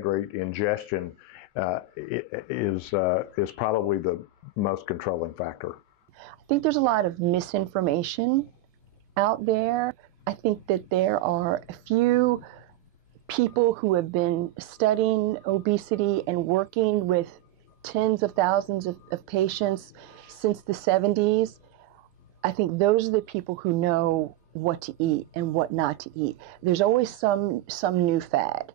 carbohydrate ingestion is probably the most controlling factor. I think there's a lot of misinformation out there. I think that there are a few people who have been studying obesity and working with tens of thousands of patients since the 70s. I think those are the people who know what to eat and what not to eat. There's always some new fad,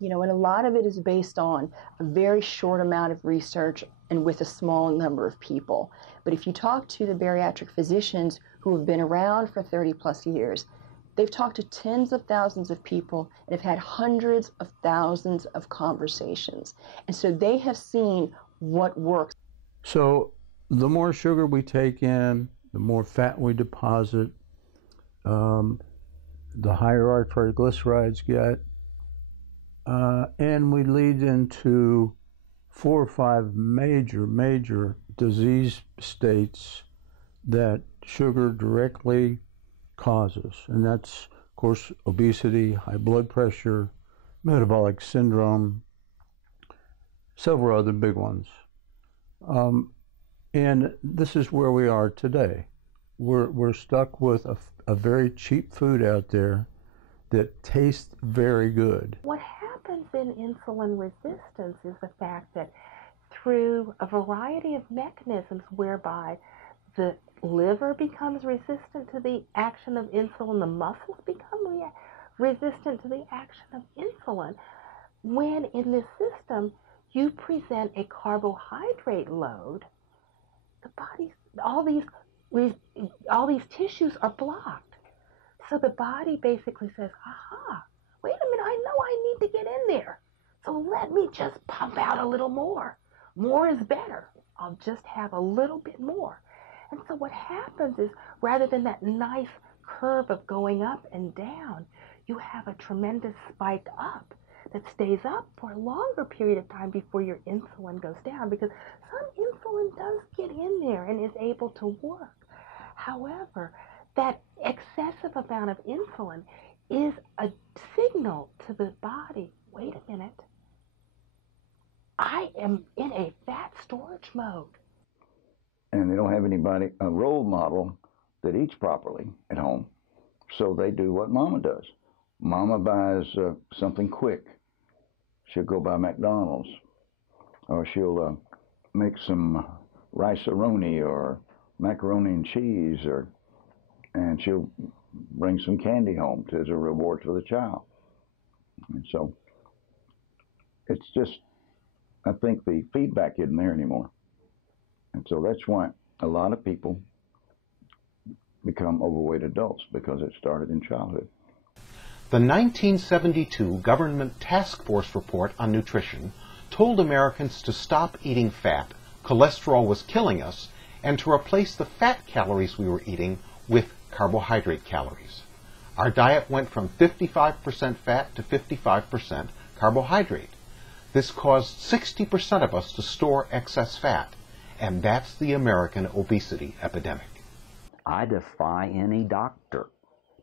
you know, and a lot of it is based on a very short amount of research and with a small number of people. But if you talk to the bariatric physicians who have been around for 30 plus years, they've talked to tens of thousands of people and have had hundreds of thousands of conversations. And so they have seen what works. So the more sugar we take in, the more fat we deposit, the higher our triglycerides get, and we lead into 4 or 5 major disease states that sugar directly causes. And that's, of course, obesity, high blood pressure, metabolic syndrome, several other big ones. And this is where we are today. We're stuck with a very cheap food out there that tastes very good. What happens in insulin resistance is the fact that through a variety of mechanisms whereby the liver becomes resistant to the action of insulin, the muscles become resistant to the action of insulin, when in this system you present a carbohydrate load, the body's, all these tissues are blocked. So the body basically says, aha, wait a minute, I know I need to get in there. So let me just pump out a little more. More is better. I'll just have a little bit more. And so what happens is, rather than that nice curve of going up and down, you have a tremendous spike up that stays up for a longer period of time before your insulin goes down, because some insulin does get in there and is able to work. However, that excessive amount of insulin is a signal to the body, wait a minute, I am in a fat storage mode. And they don't have anybody, a role model that eats properly at home. So they do what Mama does. Mama buys something quick. She'll go buy McDonald's, or she'll make some rice-a-roni or macaroni and cheese, and she'll bring some candy home as a reward for the child. And so it's just, I think the feedback isn't there anymore. And so that's why a lot of people become overweight adults, because it started in childhood. The 1972 Government Task Force Report on Nutrition told Americans to stop eating fat, cholesterol was killing us, and to replace the fat calories we were eating with carbohydrate calories. Our diet went from 55% fat to 55% carbohydrate. This caused 60% of us to store excess fat, and that's the American obesity epidemic. I defy any doctor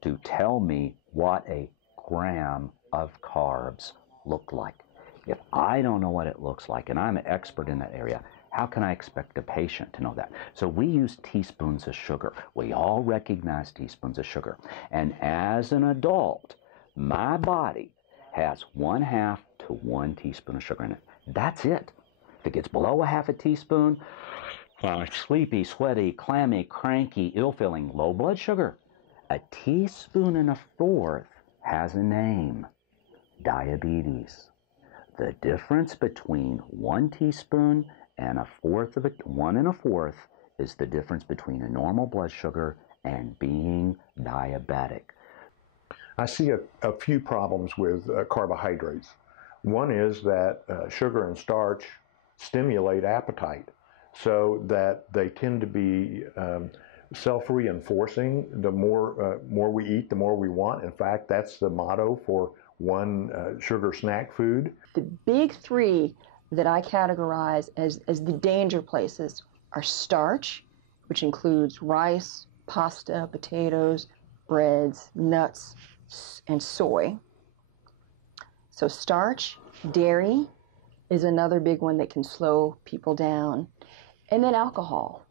to tell me what a gram of carbs look like. If I don't know what it looks like, and I'm an expert in that area, how can I expect a patient to know that? So we use teaspoons of sugar. We all recognize teaspoons of sugar. And as an adult, my body has 1/2 to 1 teaspoon of sugar in it. That's it. If it gets below 1/2 teaspoon, sleepy, sweaty, clammy, cranky, ill-feeling, low blood sugar. A teaspoon and 1/4 has a name: diabetes. The difference between 1 teaspoon and 1 1/4 is the difference between a normal blood sugar and being diabetic. I see a few problems with carbohydrates. One is that sugar and starch stimulate appetite, so that they tend to be self-reinforcing. The more we eat, the more we want. In fact, that's the motto for one sugar snack food. The big 3 that I categorize as the danger places are starch, which includes rice, pasta, potatoes, breads, nuts, and soy. So starch, Dairy is another big one that can slow people down. And then alcohol.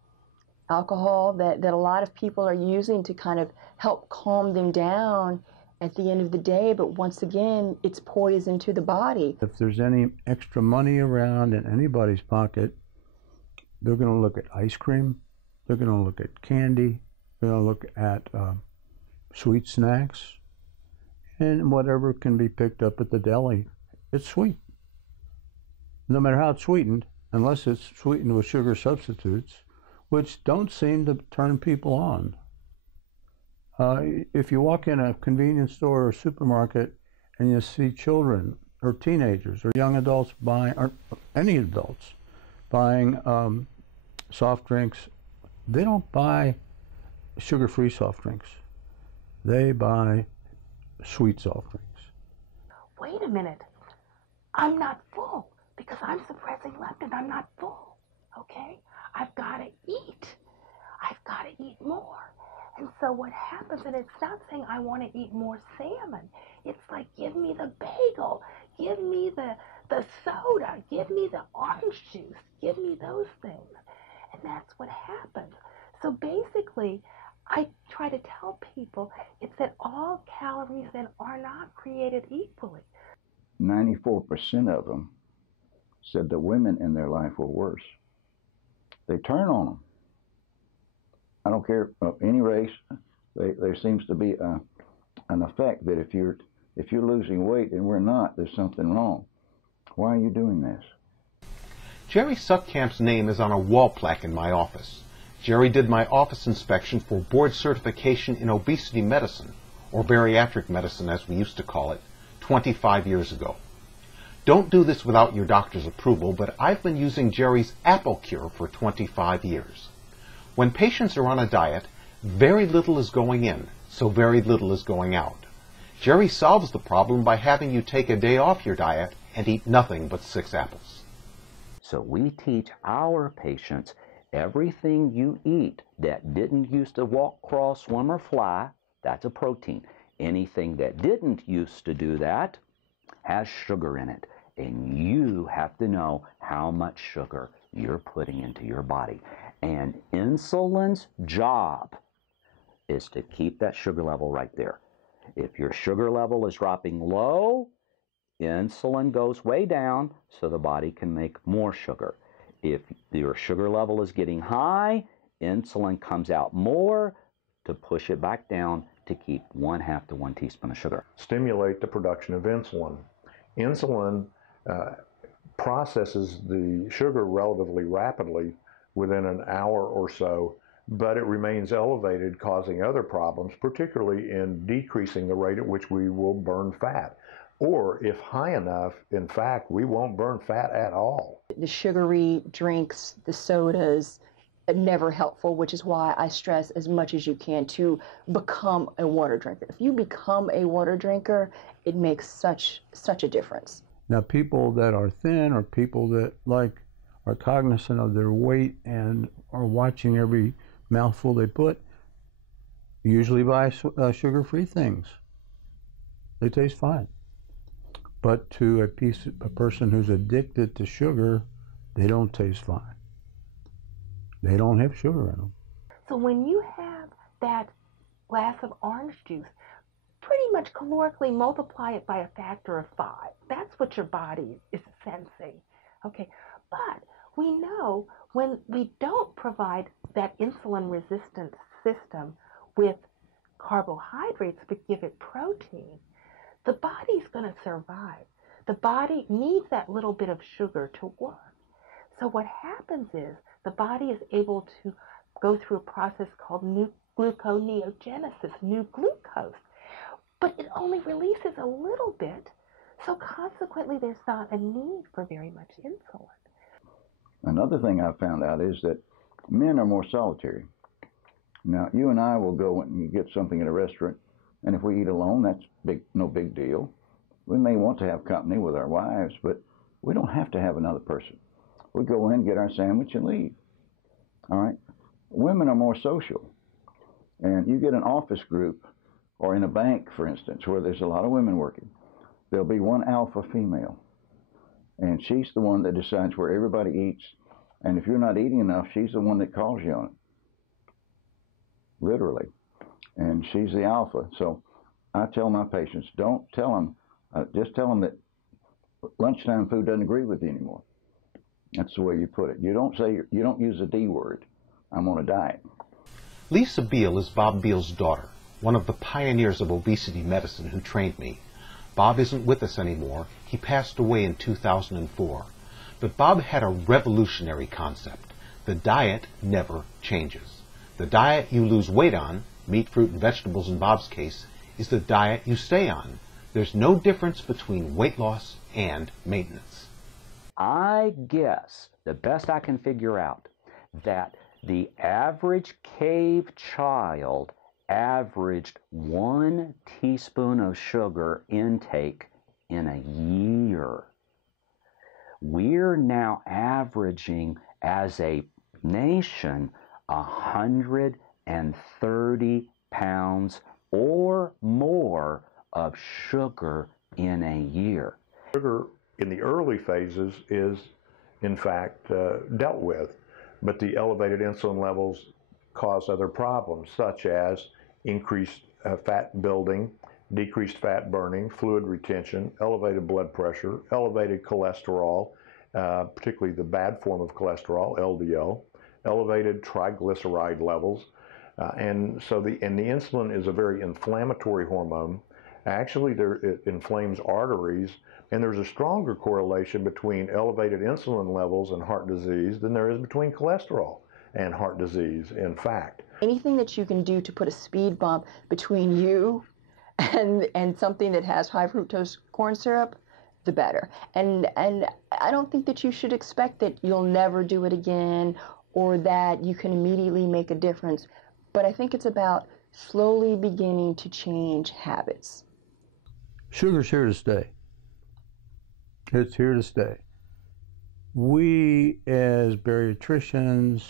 Alcohol that a lot of people are using to kind of help calm them down at the end of the day, but once again, it's poison to the body. If there's any extra money around in anybody's pocket, they're going to look at ice cream, they're going to look at candy, they're going to look at sweet snacks, and whatever can be picked up at the deli. It's sweet. No matter how it's sweetened, unless it's sweetened with sugar substitutes, which don't seem to turn people on. If you walk in a convenience store or supermarket and you see children or teenagers or young adults buying, or any adults buying soft drinks, they don't buy sugar-free soft drinks. They buy sweet soft drinks. Wait a minute. I'm not full because I'm suppressing leptin. I'm not full. Okay? I've got to eat. I've got to eat more. And so what happens, and it's not saying I want to eat more salmon. It's like, give me the bagel, give me the soda, give me the orange juice, give me those things. And that's what happens. So basically, I try to tell people it's that all calories then are not created equally. 94% of them said the women in their life were worse. They turn on them. I don't care of any race. There seems to be an effect that if you're losing weight and we're not, there's something wrong. Why are you doing this? Jerry Suckamp's name is on a wall plaque in my office. Jerry did my office inspection for board certification in obesity medicine, or bariatric medicine as we used to call it, 25 years ago. Don't do this without your doctor's approval, but I've been using Jerry's Apple Cure for 25 years. When patients are on a diet, very little is going in, so very little is going out. Jerry solves the problem by having you take a day off your diet and eat nothing but 6 apples. So we teach our patients everything you eat that didn't used to walk, crawl, swim, or fly, that's a protein. Anything that didn't used to do that has sugar in it. And you have to know how much sugar you're putting into your body. And insulin's job is to keep that sugar level right there. If your sugar level is dropping low, insulin goes way down so the body can make more sugar. If your sugar level is getting high, insulin comes out more to push it back down to keep 1/2 to 1 teaspoon of sugar. Stimulate the production of insulin. Insulin processes the sugar relatively rapidly within an hour or so, but it remains elevated, causing other problems, particularly in decreasing the rate at which we will burn fat. Or if high enough, in fact, we won't burn fat at all. The sugary drinks, the sodas, are never helpful, which is why I stress as much as you can to become a water drinker. If you become a water drinker, it makes such a difference. Now, people that are thin or people that are cognizant of their weight and are watching every mouthful they put usually buy sugar-free things. They taste fine. But to a person who's addicted to sugar, they don't taste fine. They don't have sugar in them. So when you have that glass of orange juice, pretty much calorically multiply it by a factor of 5. That's what your body is sensing. Okay, but we know when we don't provide that insulin resistant system with carbohydrates but give it protein, the body's going to survive. The body needs that little bit of sugar to work. So what happens is the body is able to go through a process called gluconeogenesis, new glucose. But it only releases a little bit, so consequently there's not a need for very much insulin. Another thing I've found out is that men are more solitary. Now, you and I will go and get something at a restaurant, and if we eat alone, that's no big deal. We may want to have company with our wives, but we don't have to have another person. We go in, get our sandwich, and leave. All right? Women are more social. And you get an office group, or in a bank, for instance, where there's a lot of women working, there'll be one alpha female. And she's the one that decides where everybody eats. And if you're not eating enough, she's the one that calls you on it. Literally. And she's the alpha. So I tell my patients, don't tell them, just tell them that lunchtime food doesn't agree with you anymore. That's the way you put it. You don't use the D word. I'm on a diet. Lisa Beal is Bob Beal's daughter, one of the pioneers of obesity medicine who trained me. Bob isn't with us anymore. He passed away in 2004. But Bob had a revolutionary concept. The diet never changes. The diet you lose weight on, meat, fruit, and vegetables in Bob's case, is the diet you stay on. There's no difference between weight loss and maintenance. I guess, the best I can figure out, that the average cave child averaged 1 teaspoon of sugar intake in a year. We're now averaging, as a nation, 130 pounds or more of sugar in a year. Sugar in the early phases is, in fact, dealt with, but the elevated insulin levels cause other problems, such as increased fat building, decreased fat burning, fluid retention, elevated blood pressure, elevated cholesterol, particularly the bad form of cholesterol, LDL, elevated triglyceride levels, and the insulin is a very inflammatory hormone. Actually, it inflames arteries, and there's a stronger correlation between elevated insulin levels and heart disease than there is between cholesterol and heart disease, in fact. Anything that you can do to put a speed bump between you and something that has high fructose corn syrup, the better. And I don't think that you should expect that you'll never do it again or that you can immediately make a difference. But I think it's about slowly beginning to change habits. Sugar's here to stay. It's here to stay. We as bariatricians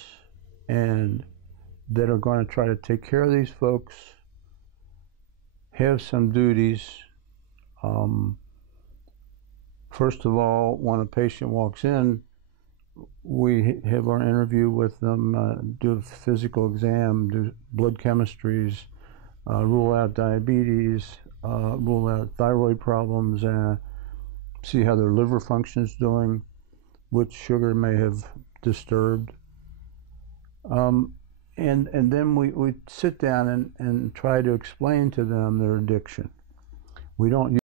and that are going to try to take care of these folks have some duties. First of all, when a patient walks in, we have our interview with them, do a physical exam, do blood chemistries, rule out diabetes, rule out thyroid problems, see how their liver function is doing, which sugar may have disturbed. And then we sit down and try to explain to them their addiction. We don't